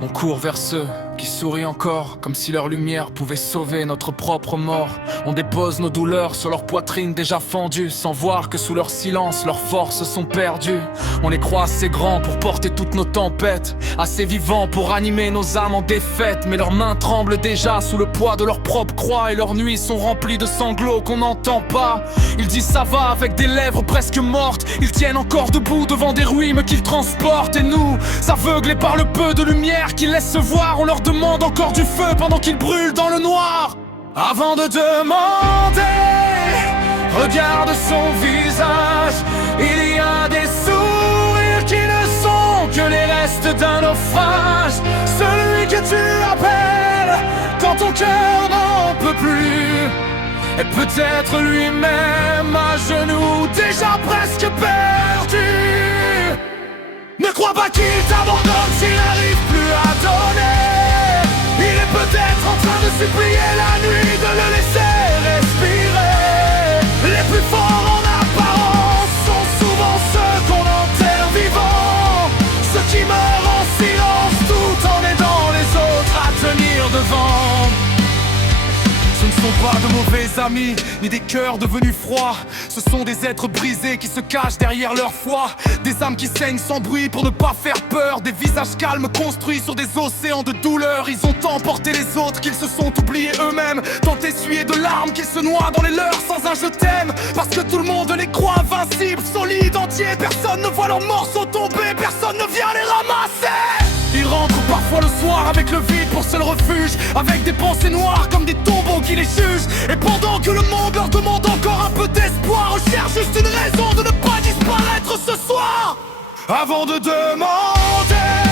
On court vers ceux qui sourient encore, comme si leur lumière pouvait sauver notre propre mort. On dépose nos douleurs sur leur poitrine déjà fendue, sans voir que sous leur silence, leurs forces sont perdues. On les croit assez grands pour porter toutes nos tempêtes, assez vivants pour animer nos âmes en défaite. Mais leurs mains tremblent déjà sous le poids de leur propre croix, et leurs nuits sont remplies de sanglots qu'on n'entend pas. Ils disent ça va avec des lèvres presque mortes, ils tiennent encore debout devant des ruines qu'ils transportent. Et nous, aveuglés par le peu de lumière qu'ils laissent se voir, on leur demande encore du feu pendant qu'ils brûlent dans le noir. Avant de demander, regarde son visage. Il y a des sourires qui ne sont que les restes d'un naufrage. Celui que tu appelles quand ton cœur n'en peut plus est peut-être lui-même à genoux, déjà presque perdu. Ne crois pas qu'il t'abandonne s'il n'arrive plus à donner. Il est peut-être en train de supplier la nuit de le laisser respirer. Les plus forts en apparence sont souvent ceux qu'on enterre vivants, ceux qui meurent en silence tout en aidant les autres à tenir devant. Ce ne sont pas de mauvais amis, ni des cœurs devenus froids. Ce sont des êtres brisés qui se cachent derrière leur foi. Des âmes qui saignent sans bruit pour ne pas faire peur. Des visages calmes construits sur des océans de douleur. Ils ont tant porté les autres qu'ils se sont oubliés eux-mêmes, tant essuyé de larmes qu'ils se noient dans les leurs sans un je t'aime. Parce que tout le monde les croit invincibles, solides, entiers. Personne ne voit leurs morceaux tomber, personne ne vient les ramasser. Ils rentrent parfois le soir avec le vide pour seul refuge, avec des pensées noires comme des tombeaux qui les jugent. Et pendant que le monde leur demande encore un peu d'espoir, on cherche juste une raison de ne pas disparaître ce soir. Avant de demander,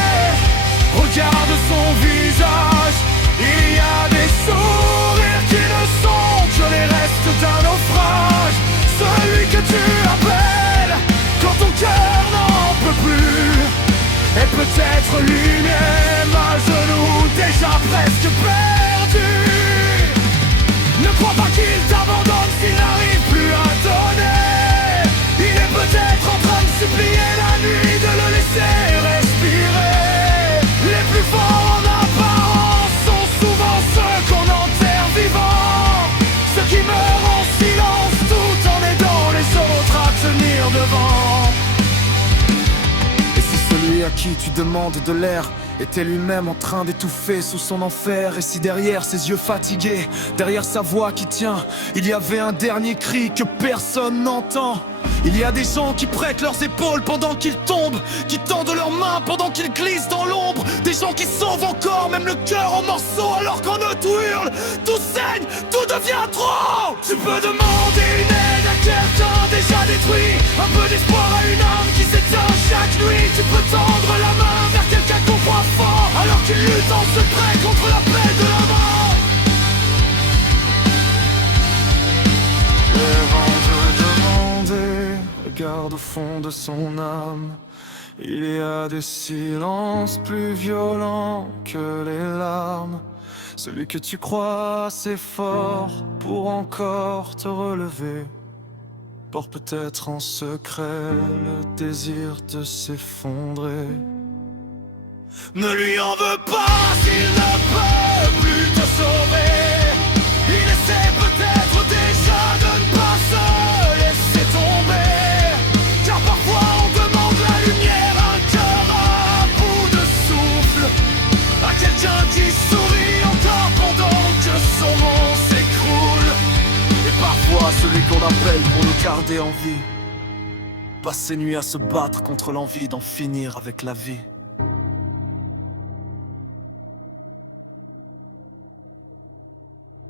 regarde son visage. Il y a des sourires qui ne sont que les restes d'un naufrage. Celui que tu appelles quand ton cœur n'en peut plus est peut-être lui-même à genoux, déjà presque perdu. Ne crois pas qu'il t'abandonne s'il n'arrive plus à donner. Il est peut-être en train de supplier la nuit de le laisser respirer. Les plus forts en apparence sont souvent ceux qu'on enterre vivants, ceux qui meurent en silence tout en aidant les autres à tenir devant. Celui à qui tu demandes de l'air était lui-même en train d'étouffer sous son enfer. Et si derrière ses yeux fatigués, derrière sa voix qui tient, il y avait un dernier cri que personne n'entend. Il y a des gens qui prêtent leurs épaules pendant qu'ils tombent, qui tendent leurs mains pendant qu'ils glissent dans l'ombre. Des gens qui sauvent encore, même le cœur en morceaux, alors qu'en eux tout hurle, tout saigne, tout devient trop. Tu peux demander une aide à quelqu'un déjà détruit, un peu d'espoir à une âme qui s'éteint chaque nuit. Tu peux tendre la main vers quelqu'un qu'on croit fort, alors qu'il lutte en secret contre la paix de la mort. Regarde au fond de son âme. Il y a des silences plus violents que les larmes. Celui que tu crois assez fort pour encore te relever porte peut-être en secret le désir de s'effondrer. Ne lui en veux pas s'il ne peut plus te sauver. Il essaie peut-être déjà de ne pas se laisser tomber, car parfois on demande la lumière, un cœur à bout de souffle, à quelqu'un qui sourit encore pendant que son monde s'écroule. Et parfois celui qu'on appelle pour nous garder en vie passe ses nuits à se battre contre l'envie d'en finir avec la vie.